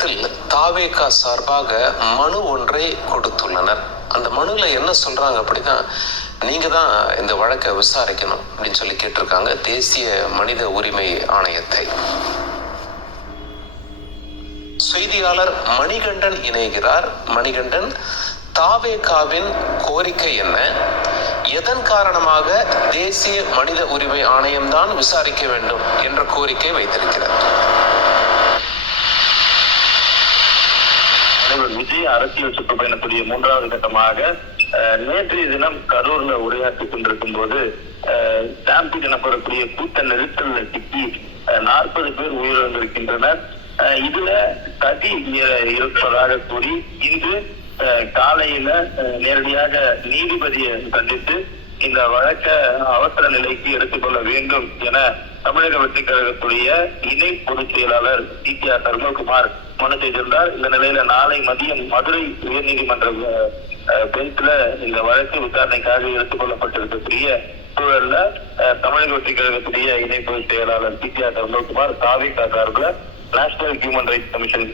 ஆணையத்தில் தாவேகா சார்பாக மனு ஒன்றை கொடுத்துள்ளனர். அந்த மனுல என்ன சொல்றாங்க அப்படின்னா, நீங்க தான் இந்த வழக்கை விசாரிக்கணும் அப்படின்னு சொல்லி கேட்டிருக்காங்க தேசிய மனித உரிமை ஆணையத்தை. செய்தியாளர் மணிகண்டன் இணைகிறார். மணிகண்டன், தாவேகாவின் கோரிக்கை என்ன? எதன் காரணமாக தேசிய மனித உரிமை ஆணையம்தான் விசாரிக்க வேண்டும் என்ற கோரிக்கை வைத்திருக்கிறார்? விஜய் அரசியல் சுற்றுப்பயணத்துடைய 3வது கட்டமாக நேற்றைய தினம் கரூர்ல உரையாற்றி கொண்டிருக்கும் போது ஸ்டாம்பிட் எனப்படக்கூடிய கூட்ட நெரிசல்ல சிக்கி 40 பேர் உயிரிழந்திருக்கின்றனர். இதுல சதி இருப்பதாக கூறி இன்று காலையில நேரடியாக நீதிபதியை சந்தித்து இந்த வழக்க அவசர நிலைக்கு எடுத்துக்கொள்ள வேண்டும் என தமிழக வெற்றிக் கழகத்துடைய இணை பொதுச் செயலாளர் CTR தர்மகுமார் மனு செய்திருந்தார். இந்த நிலையில நாளை மதியம் மதுரை உயர்நீதிமன்ற பெஞ்ச்ல இந்த வழக்கு விசாரணைக்காக எடுத்துக்கொள்ளப்பட்டிருக்கக்கூடிய சூழல்ல தமிழக வெற்றிக் கழகத்துடைய இணை பொதுச் செயலாளர் CTR தர்மகுமார் தாவேகா சார்பில் நேஷனல் ஹியூமன் ரைட்ஸ் கமிஷன்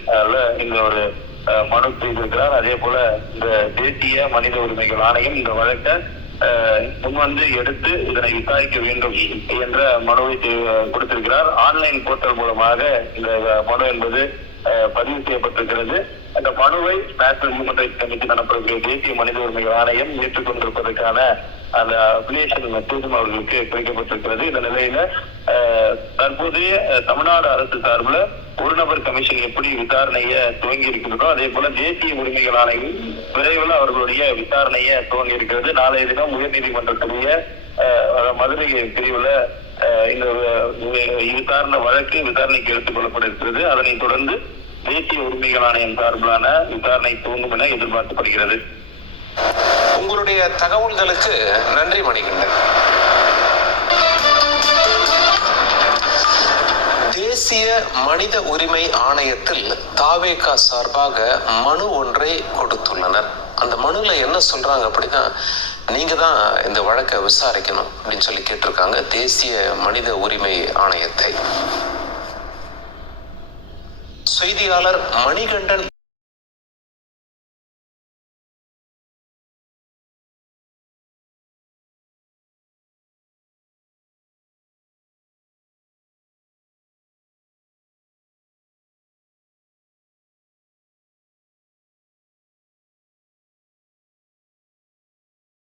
இந்த ஒரு மனு செய்திருக்கிறார். அதே போல இந்த தேசிய மனித உரிமைகள் ஆணையம் இந்த வழக்கை முன்வந்து எடுத்து இதனை விசாரிக்க வேண்டும் என்ற மனுவை கொடுத்திருக்கிறார். ஆன்லைன் போர்ட்டல் மூலமாக இந்த மனு என்பது பதிவு செய்யப்பட்டிருக்கிறது. அந்த மனுவை நேஷனல் ஹியூமன் ரைட்ஸ் கமிஷன் எனப்படக்கூடிய தேசிய மனித உரிமைகள் ஆணையம் ஏற்றுக்கொண்டிருப்பதற்கான அந்த அப்ளிகேஷன் மெசேஜும் அவர்களுக்கு குறிக்கப்பட்டிருக்கிறது. இந்த நிலையில தற்போதைய தமிழ்நாடு அரசு சார்பில் ஒரு நபர் கமிஷன் எப்படி விசாரணையை துவங்கி இருக்கிறதோ அதே போல தேசிய உரிமைகள் ஆணையம் விரைவில் அவர்களுடைய விசாரணையை துவங்கி இருக்கிறது. நாளைய தினம் உயர்நீதிமன்றத்துடைய மதுரை பிரிவுல இந்த விசாரணை வழக்கு விசாரணைக்கு எடுத்துக் கொள்ளப்பட இருக்கிறது. அதனைத் தொடர்ந்து தேசிய உரிமைகள் ஆணையம் சார்பிலான விசாரணை துவங்கும் என எதிர்பார்க்கப்படுகிறது. உங்களுடைய தகவல்களுக்கு நன்றி மணிகண்டன். தேசிய மனித உரிமை ஆணையத்தில் தாவேகா சார்பாக மனு ஒன்றை கொடுத்துள்ளனர். அந்த மனுல என்ன சொல்றாங்க அப்படின்னா, நீங்க தான் இந்த வழக்கை விசாரிக்கணும் அப்படின்னு சொல்லி கேட்டிருக்காங்க தேசிய மனித உரிமை ஆணையத்தை. செய்தியாளர் மணிகண்டன்